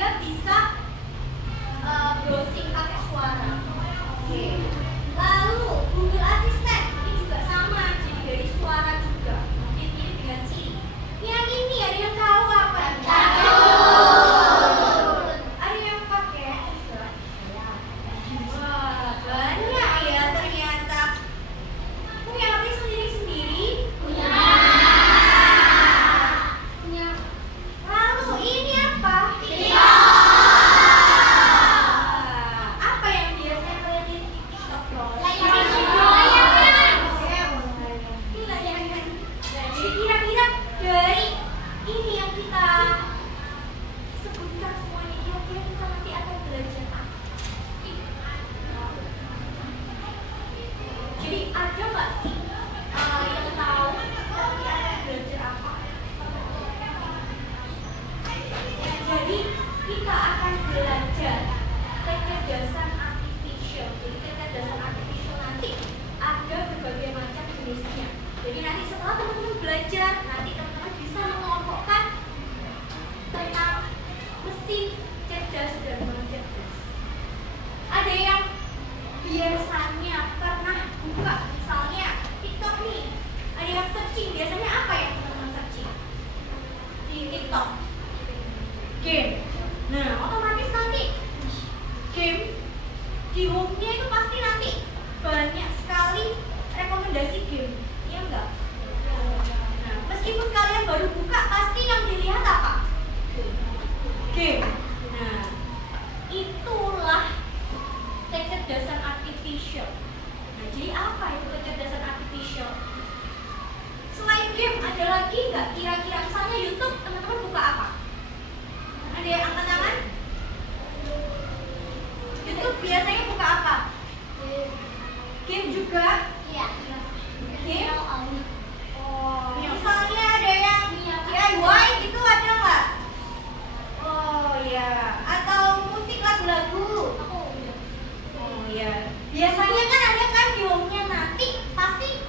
dia bisa browsing pakai suara. Oke. Lalu Google Assistant ini juga sama, jadi dari suara juga. Mirip dengan Siri. Yang ini ada yang tahu apa? Ada yang pakai? Wah, banyak ya ternyata. Punya HP sendiri-sendiri? Punya. Lalu ini apa? Apa yang biasanya kalian lihat di TikTok? Jadi kira-kira dari ini yang kita sebutkan semuanya, kira-kira kita nanti akan belajar apa? Jadi ada nggak sih yang tahu nanti akan belajar apa? Jadi kita akan belajar kecerdasan artificial. Jadi kecerdasan artificial nanti ada berbagai macam jenisnya. Jadi nanti setelah teman-teman belajar, nanti teman-teman bisa mengelompokkan tentang mesin cerdas dan non cerdas. Ada yang biasanya pernah buka misalnya TikTok nih, ada yang searching, biasanya apa yang teman-teman searching di TikTok? Game. Nah, otomatis nanti game di home-nya itu pasti nanti banyak sekali rekomendasi game, iya enggak? Nah, meskipun kalian baru buka, pasti yang dilihat apa? Game. Nah, itulah kecerdasan artificial. Nah, jadi apa itu kecerdasan artificial? Selain game, ada lagi nggak kira-kira? Misalnya YouTube, teman-teman buka apa? Ada yang angkat tangan? YouTube biasanya buka apa? Game juga? Iya. Game? Oh, misalnya ada yang DIY gitu, ada nggak? Oh ya, atau musik lagu-lagu? Oh ya, biasanya kan ada kan di home-nya nanti pasti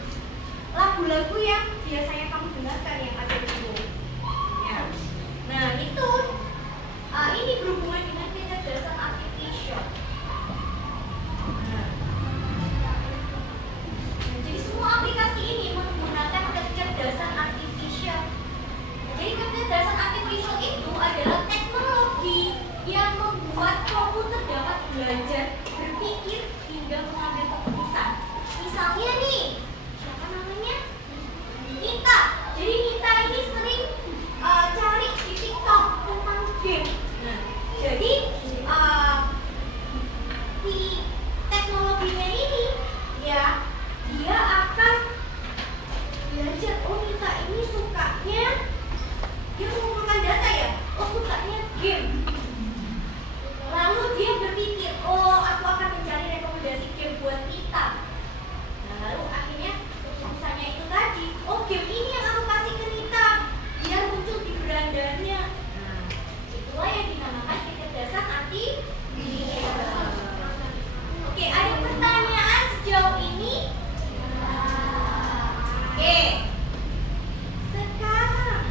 lagu-lagu yang biasanya kamu dengarkan yang ada di home. Ya. Nah itu ini berhubungan dengan kecerdasan artificial. Nah, jadi semua aplikasi ini menggunakan kecerdasan artificial. Jadi kecerdasan artificial itu adalah teknologi yang membuat komputer dapat belajar, berpikir, hingga mengambil keputusan. Misalnya nih, siapa namanya? Nita. Jadi Nita ini sering cari di TikTok tentang game. Nah, jadi si teknologinya ini ya dia akan belajar. Oh, Nita ini sukanya dia mengumpulkan data ya. Oh, sukanya game. Lalu dia berpikir, oh aku akan mencari rekomendasi game buat Nita. Nah, lalu akhirnya keputusannya itu tadi, oh game ini yang aku kasih ke Nita biar muncul di berandanya. Nah, itulah yang dinamakan kecerdasan artificial. Oke, ada pertanyaan sejauh ini? Oke. Sekarang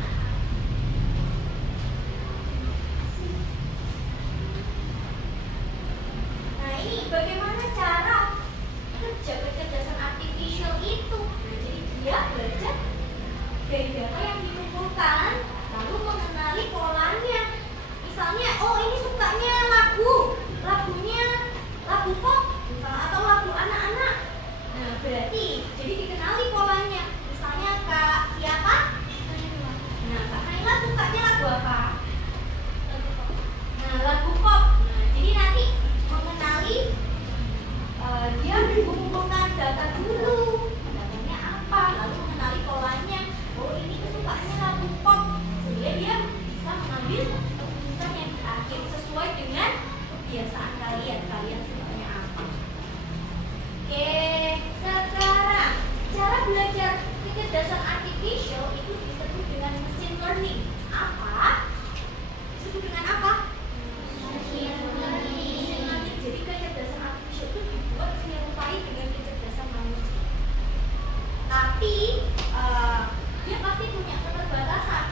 nah ini bagaimana cara kerja kecerdasan artificial itu? Nah, jadi dia belajar dari data yang dikumpulkan, lalu mengenali polanya. Misalnya, oh ini sukanya lagunya lagu pop, misalnya, atau lagu anak-anak. Nah, berarti jadi dikenali polanya. Misalnya Kak siapa? Nah, Kak Naila sukanya lagu apa? Nah, lagu pop. Nah, jadi nanti mengenali dia mengumpulkan data dulu, datanya apa, lalu mengenali polanya. Oh ini kesukaannya lagu pop, sehingga dia bisa mengambil keputusan yang terakhir sesuai dengan kebiasaan kalian sukanya apa. Oke, sekarang cara belajar kecerdasan artificial itu disebut dengan machine learning. Apa? Disebut dengan apa? Jadi kecerdasan artificial itu dibuat menyerupai dengan kecerdasan manusia. Tapi dia pasti punya keterbatasan.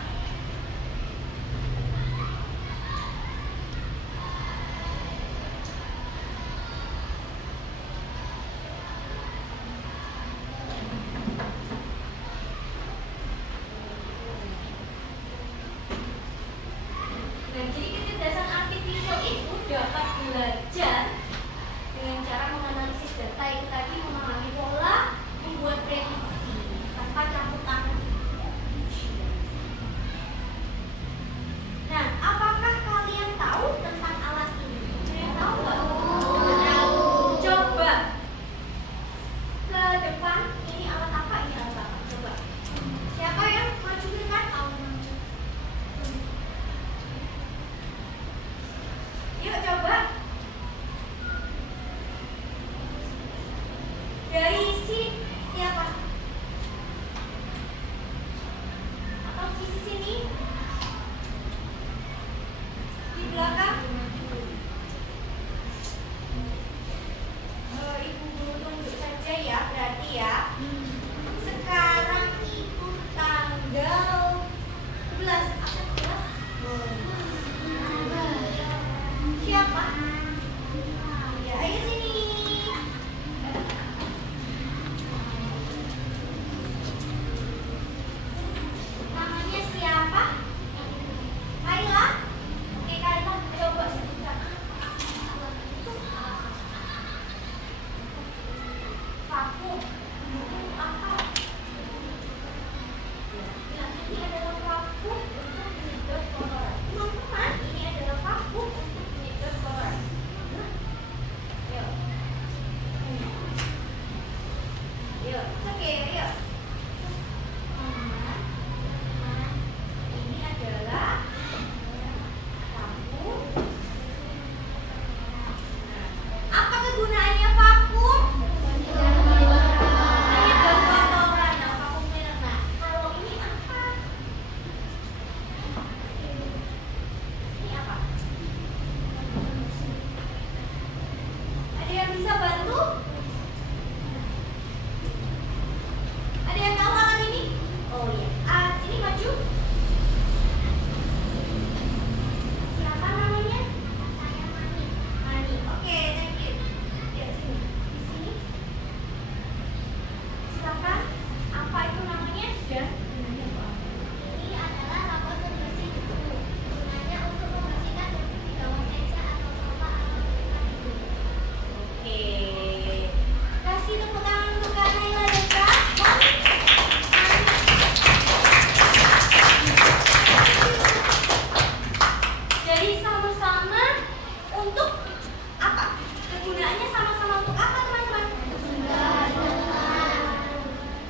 dapat belajar dengan cara menganalisis data itu tadi, memahami pola, membuat prediksi tanpa campur tangan. Nah, apakah kalian tahu tentang alat ini? Kalian tahu nggak? Tahu. Coba ke depan, ini alat apa? Ini alat apa? Coba. Siapa yang maju ke depan? Yuk coba. Dari siapa? Atau sisi sini? Di belakang? Ibu guru tunjuk saja ya, berarti ya. Sekarang itu tanggal 11. Apa 11? Siapa? Ya, ayo sini. Namanya siapa? Kaila? Oke, Kaila, coba sebutkan. Vakum. Apa? Nah, ini adalah vakum untuk menyedot kotoran. Teman-teman, ini adalah vakum untuk menyedot kotoran. Yuk. Yuk, oke, yuk. Ini adalah vakum. Apa kegunaannya vakum? Menyedot kotoran. Nah, vakumnya. Nah, kalau ini apa? Ini apa? Ada yang bisa bantu? Ada yang tahu alat ini? Oh iya. Sini maju. Siapa namanya? Saya Mani. Mani. Oke, thank you. Ya, sini. Di sini. Silakan. Apa itu namanya? Dan gunanya apa? Ini adalah rapor pembersih buku. Gunanya untuk membersihkan buku di bawah meja atau sofa atau tempat tidur. Oke. Kasih tepuk tangan untuk Kak Naila dan Kak Mani. Jadi sama-sama untuk apa? Kegunaannya sama-sama untuk apa, teman-teman?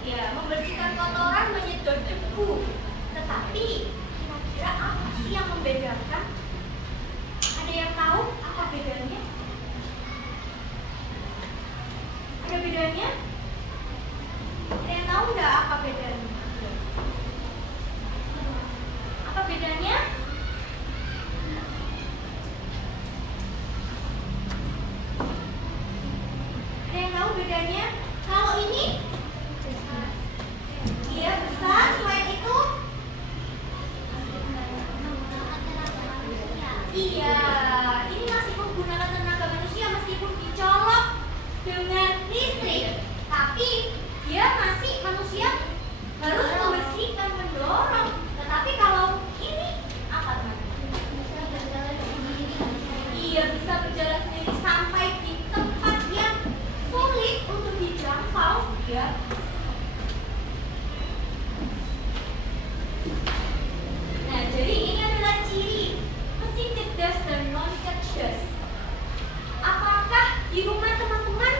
Ya, membersihkan kotoran, menyedot debu. Tetapi kira-kira apa sih yang membedakan? Ada yang tahu apa bedanya? Ada bedanya? Ada yang tahu nggak apa bedanya? Apa bedanya? Ada yang tahu bedanya? Kalau ini, iya besar. Selain itu, iya, ini masih menggunakan tenaga manusia meskipun dicolok dengan listrik, tapi dia masih manusia harus membersihkan, mendorong. Tetapi kalau ini apa, teman-teman? Iya, bisa berjalan sendiri sampai di tempat yang sulit untuk dijangkau. Ya. Nah, jadi ini adalah ciri mesin cerdas dan non cerdas. Apakah di rumah teman-teman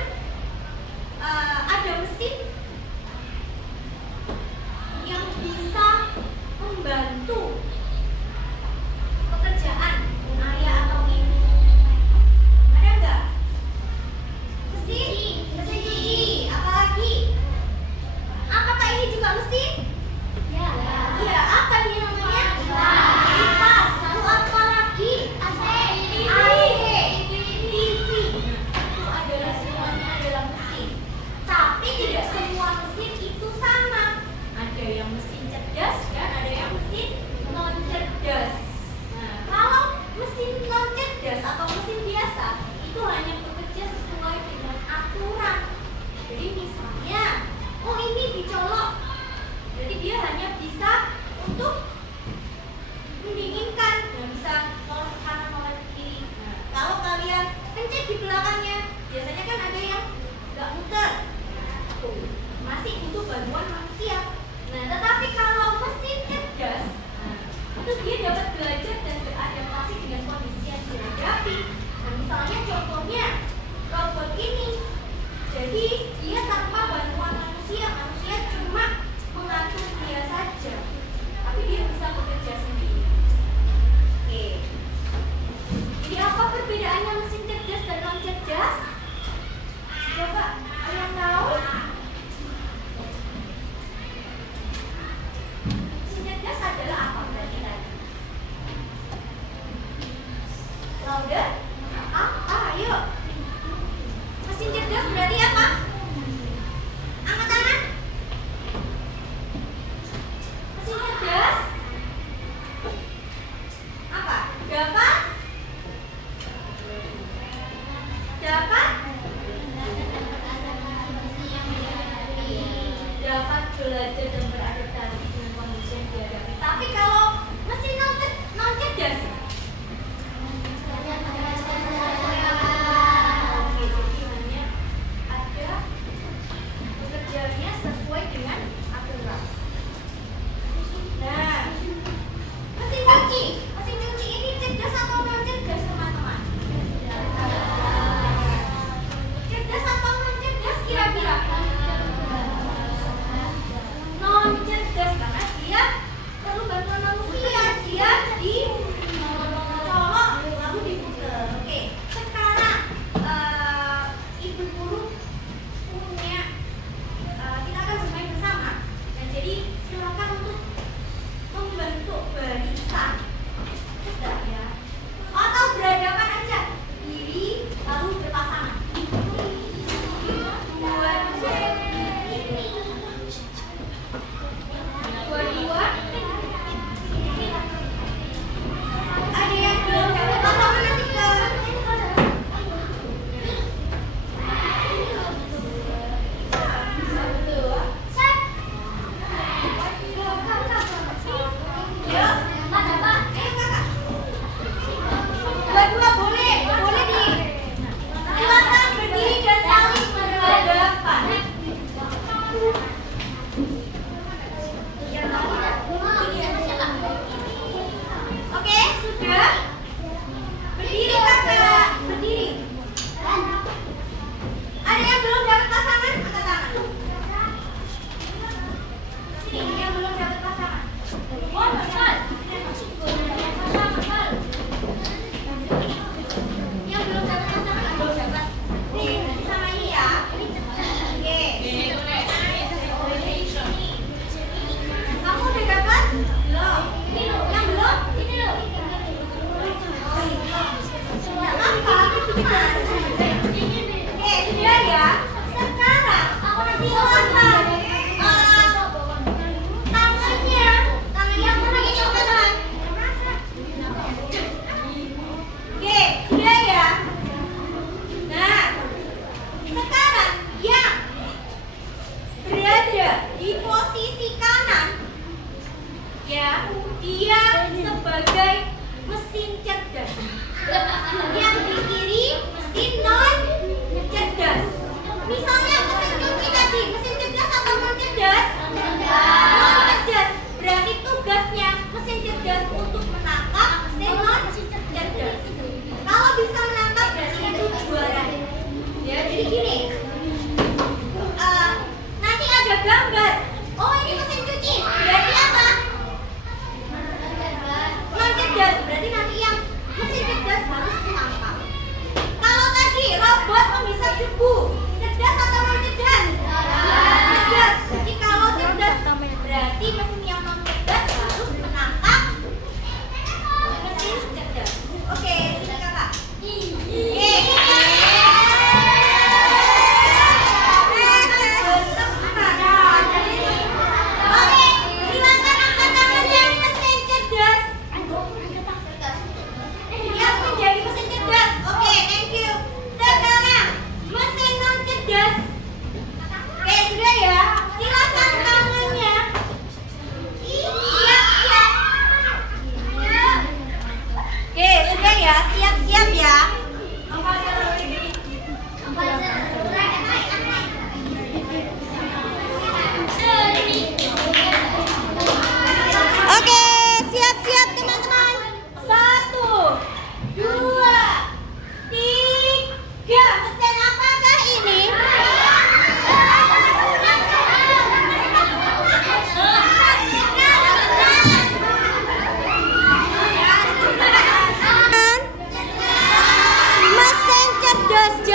ada mesin yang bisa membantu pekerjaan ayah atau ibu? di belakangnya. Biasanya kan ada yang nggak muter. Tuh, masih butuh bantuan manusia. Nah, tetapi kalau mesin cerdas, itu dia dapat belajar dan beradaptasi dengan kondisi yang dihadapi. Nah, misalnya contohnya robot ini. Jadi dia tanpa bantuan manusia cuma mengatur dia saja, tapi dia bisa bekerja sendiri. Oke. Jadi apa perbedaannya mesin cerdas dan non cerdas? Coba ada yang tahu? Mesin cerdas adalah apa berarti tadi? Louder? Apa? Ayo. Mesin cerdas berarti apa? Angkat tangan. Mesin cerdas apa? Dapat belajar dan beradaptasi dengan kondisi yang dihadapi. Tapi kalau mesin non cerdas, oke, jadi hanya ada bekerjanya sesuai dengan aturan. Nah, mesin cuci ini cerdas atau non cerdas teman-teman? Cerdas atau non cerdas kira-kira? Non cerdas karena dia perlu bantuan manusia, dia dicolok lalu diputer. Oke, sekarang ibu guru punya kita akan bermain bersama. Nah, jadi silakan untuk membentuk barisan, sudah ya, atau berhadapan aja, diri lalu berpasangan. Dua. Ada yang belum dapat pasangan nanti ke Dua boleh di silakan berdiri dan saling berhadapan. Oke, sudah. Berdiri kakak, berdiri. Ada yang belum dapat pasangan? Angkat tangan. Sini, yang belum dapat pasangan. Yang belum dapat pasangan, belum dapat. Nanti sama ini ya. Oke. Kamu udah dapat? Belum. Yang belum? Tidak apa, teman. Oke, sudah ya. Sekarang silakan tangannya mana ini teman. Oke, sudah ya. Nah, sekarang yang berada di posisi kanan, ya, dia sebagai mesin cerdas. Yang di kiri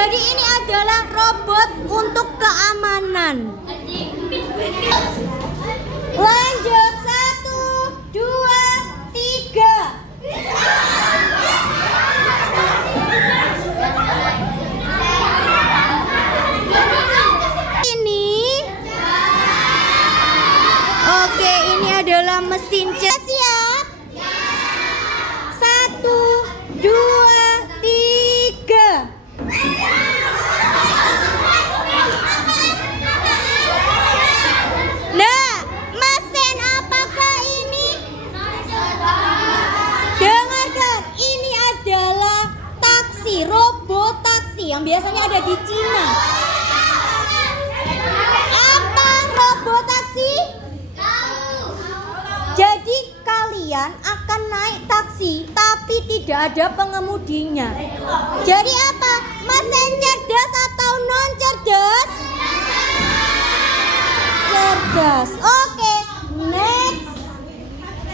Jadi ini adalah robot untuk keamanan. Lanjut, 1, 2, 3. Ini. Oke, ini adalah mesin cat. Siap? 1, 2, 3. Nah, mesin apakah ini? Dengarkan, ini adalah taksi, robot taksi yang biasanya ada di Cina. Apa robot taksi? Jadi kalian akan naik taksi tapi tidak ada pengemudinya. Jadi apa? Mesin cerdas atau non cerdas? Cerdas. Oke, next.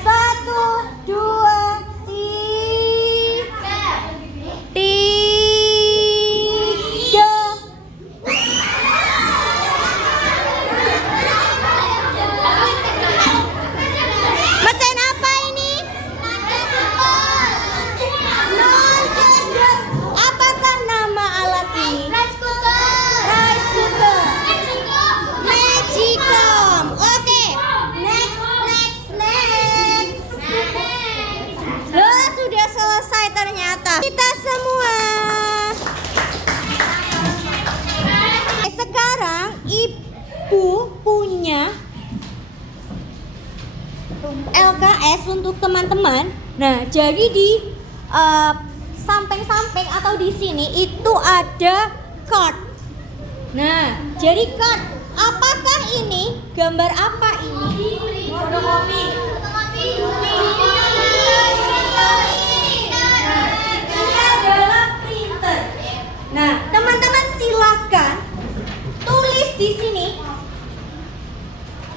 1, 2, 3. Mesin apa ini? Non cerdas. Apakah nama alat ini? Rice cooker. Magicom. Oke. Next. Loh, sudah selesai ternyata. Kita semua. Sekarang ibu punya LKS untuk teman-teman. Nah, jadi di samping-samping atau di sini itu ada card. Nah, jadi card. Apakah ini? Gambar apa ini? Fotokopi. Ini adalah printer. Nah, teman-teman silakan tulis di sini.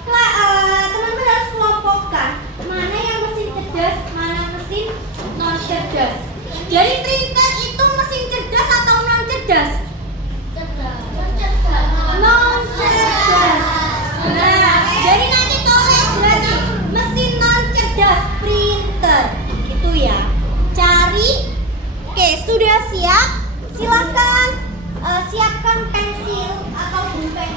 Teman-teman harus kelompokkan mana yang mesin cerdas, mana mesin non cerdas. Jadi printer itu mesin cerdas atau non cerdas? Non cerdas. Nah, jadi nanti tulis berarti mesin non cerdas printer. Gitu ya. Cari. Oke, sudah siap? Silakan siapkan pensil atau pulpen.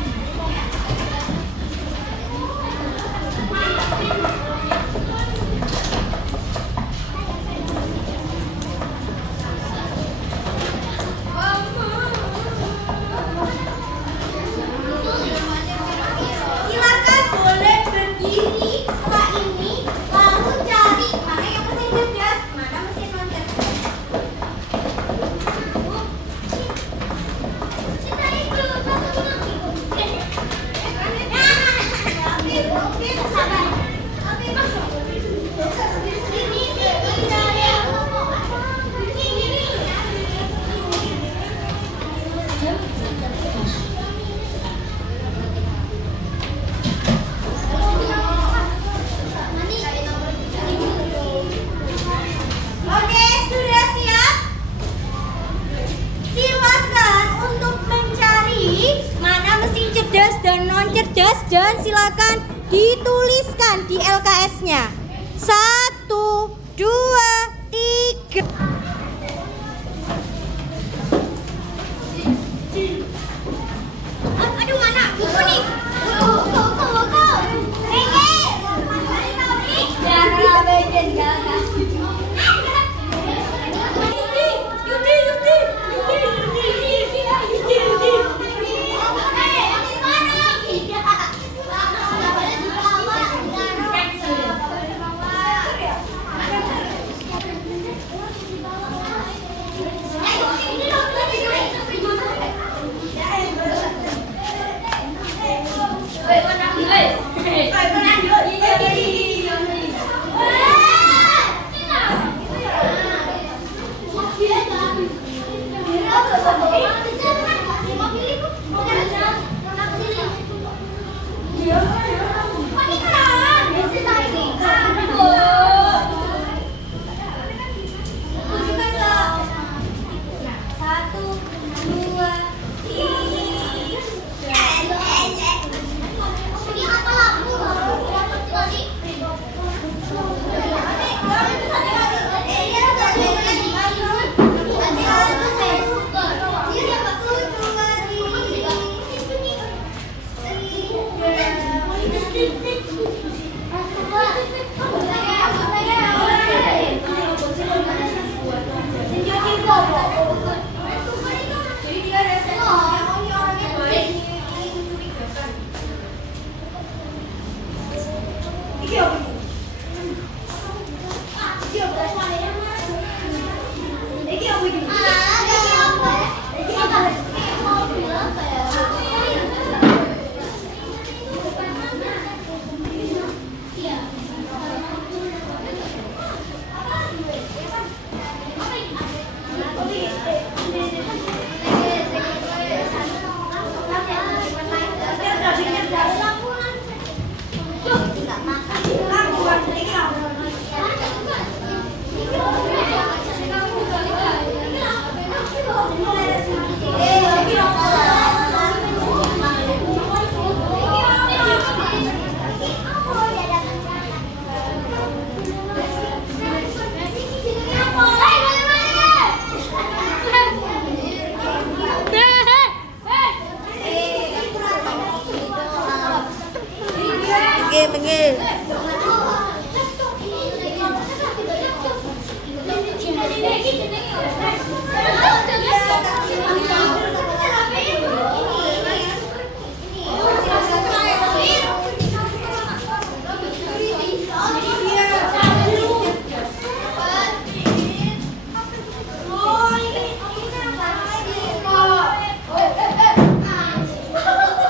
Silakan boleh berdiri setelah ini, lalu cari mana yang mesin cerdas, mana mesin non cerdas. Oke, sudah siap? Silakan untuk mencari mana mesin cerdas dan non cerdas dan silakan dituliskan di LKS-nya. 1, 2, 3. Aduh, mana buku nih? Buku. Satu, dua, Jadi dia ada sensornya, oh ini orangnya baik, ini mencurigakan. Iki apa ini? Iki apa? Iki apa ini? Pinggir.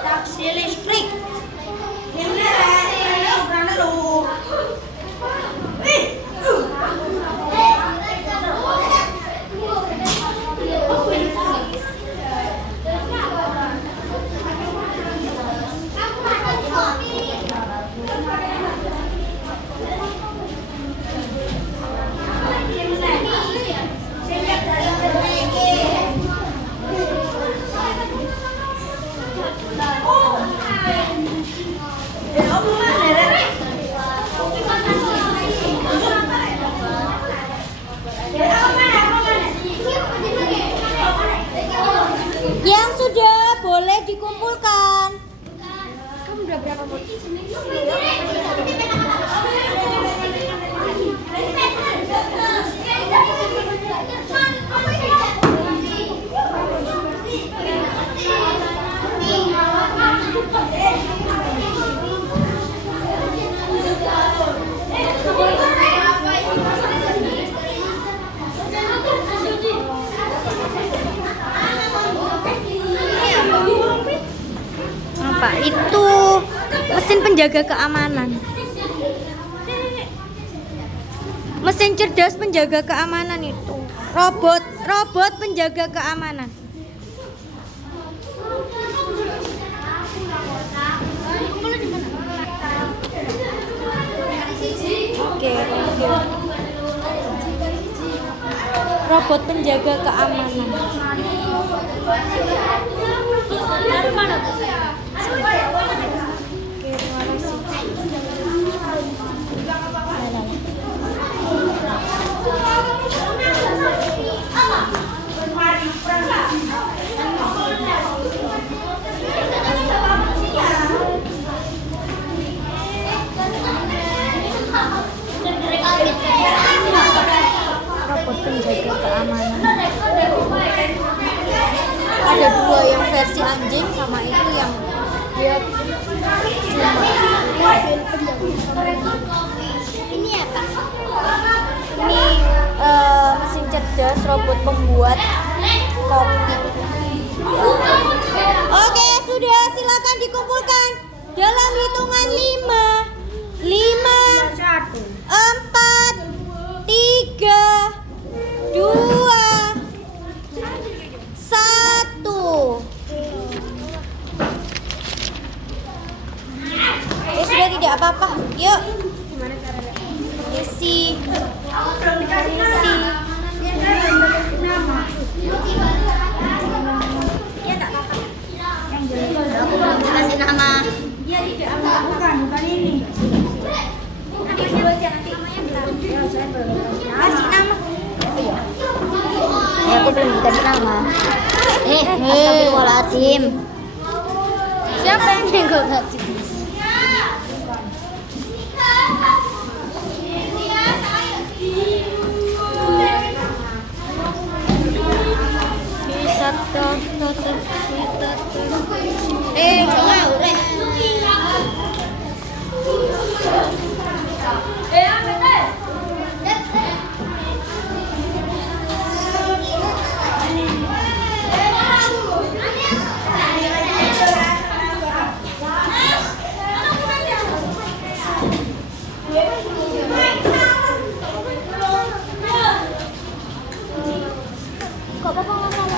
Taksi listrik. Yang sudah boleh dikumpulkan. Kamu udah berapa Apa itu? Mesin penjaga keamanan. Mesin cerdas penjaga keamanan itu. Robot penjaga keamanan. Oke, robot penjaga keamanan. Dari mana? Robot penjaga keamanan. Ada dua, yang versi anjing sama itu yang dia cuma. Ini apa? Ini mesin cerdas robot pembuat kopi. Oke, sudah, silakan dikumpulkan dalam hitungan 5, 4, 3, 2, 1. Sudah tidak apa-apa. Yuk. Isi. Aku belum dikasih nama. Iya, tidak apa. Bukan ini. Nanti dulu aja, nanti namanya belum. Kasih nama. Ya, aku belum dikasih nama. Astagfirullahaladzim. Siapa yang nyenggol tadi? Jangan urek. Kok Papa ngomong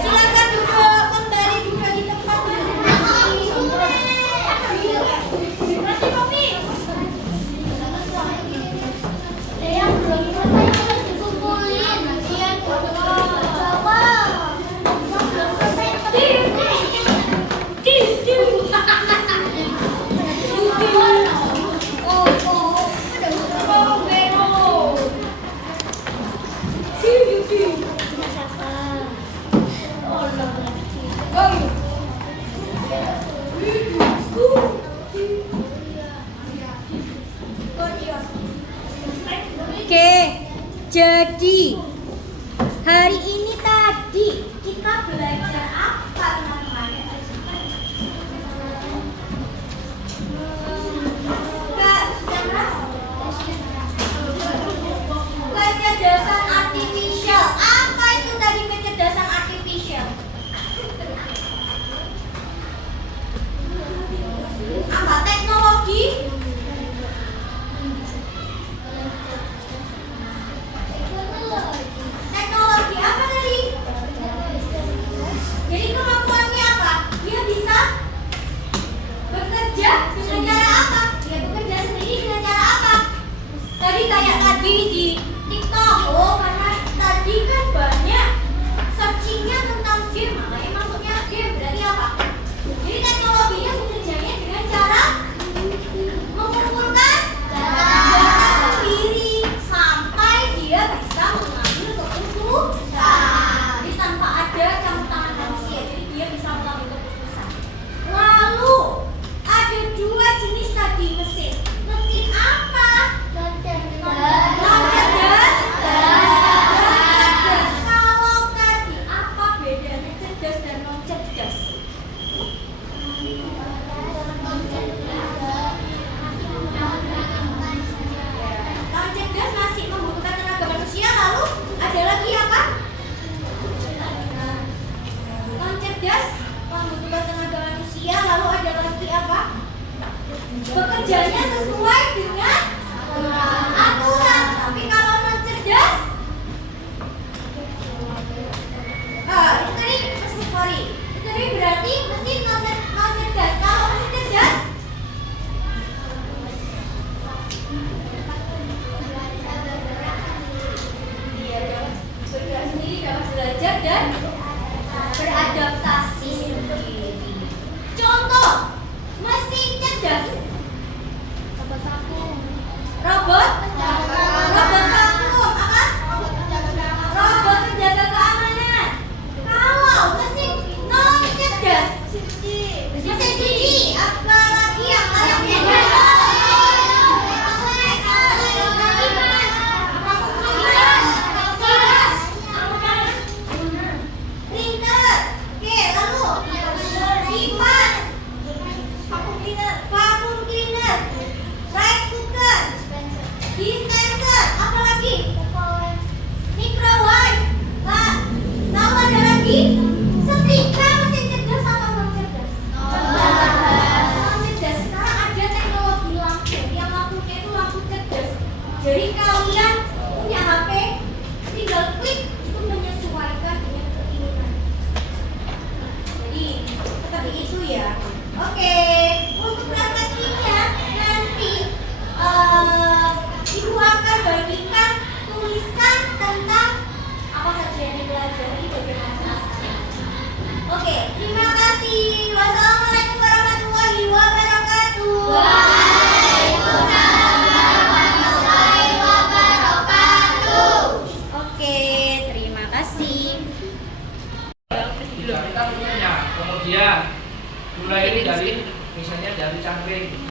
Silakan duduk kembali duduk di tempat yang belum selesai harus dikumpulin. Iya, coba. Belum selesai Oke, jadi hari ini tadi kita belajar apa teman-teman? Kecerdasan artifisial. Apa itu tadi kecerdasan artifisial? Apa teknologi? Teknologi apa tadi? Jadi kemampuannya apa? Dia bisa bekerja dengan cara apa? Dia bekerja sendiri dengan cara apa? Tadi kayak tadi di TikTok. Oh, karena tadi kan banyak searchingnya tentang game, makanya masuknya game. Berarti apa? Jadi teknologinya bekerjanya dengan cara mengumpulkan data sendiri sampai dia bisa mengambil keputusan. Jadi tanpa ada campur tangan manusia, jadi dia bisa mengambil keputusan. Lalu ada dua jenis tadi mesin. Mesin apa? Non cerdas dan cerdas. Kalau tadi apa bedanya cerdas dan non cerdas? Non cerdas masih membutuhkan tenaga manusia, lalu ada lagi apa? Non cerdas membutuhkan tenaga manusia, lalu ada lagi apa? Bekerjanya sesuai dengan aturan. Tapi kalau non cerdas, itu tadi sorry, itu tadi berarti mesin non cerdas. Kalau mesin cerdas, dia dapat bergerak sendiri, dapat belajar dan beradaptasi sendiri. Contoh mesin cerdas. Robot vakum apa? Robot penjaga keamanan. Kalau mesin non cerdas, mesin cuci, apa lagi yang lain? Printer. Oke, lalu kipas, vacuum cleaner, rice cooker, dispenser, apa lagi? Microwave. Nah, lalu ada lagi setrika. Mesin cerdas atau non cerdas? Non cerdas. Sekarang ada teknologi lampu, yang lampunya itu lampu cerdas. Jadi kalian punya HP, tinggal klik untuk menyesuaikan dengan keinginan. Jadi seperti itu ya. Oke, untuk refleksinya nanti ibu akan bagikan tulisan tentang apa saja yang dipelajari bagaimana. Oke, terima kasih. Wassalamualaikum warahmatullahi wabarakatuh. Waalaikumsalam warahmatullahi wabarakatuh. Oke, terima kasih. Kita punya, kemudian mulai dari misalnya dari cangkring.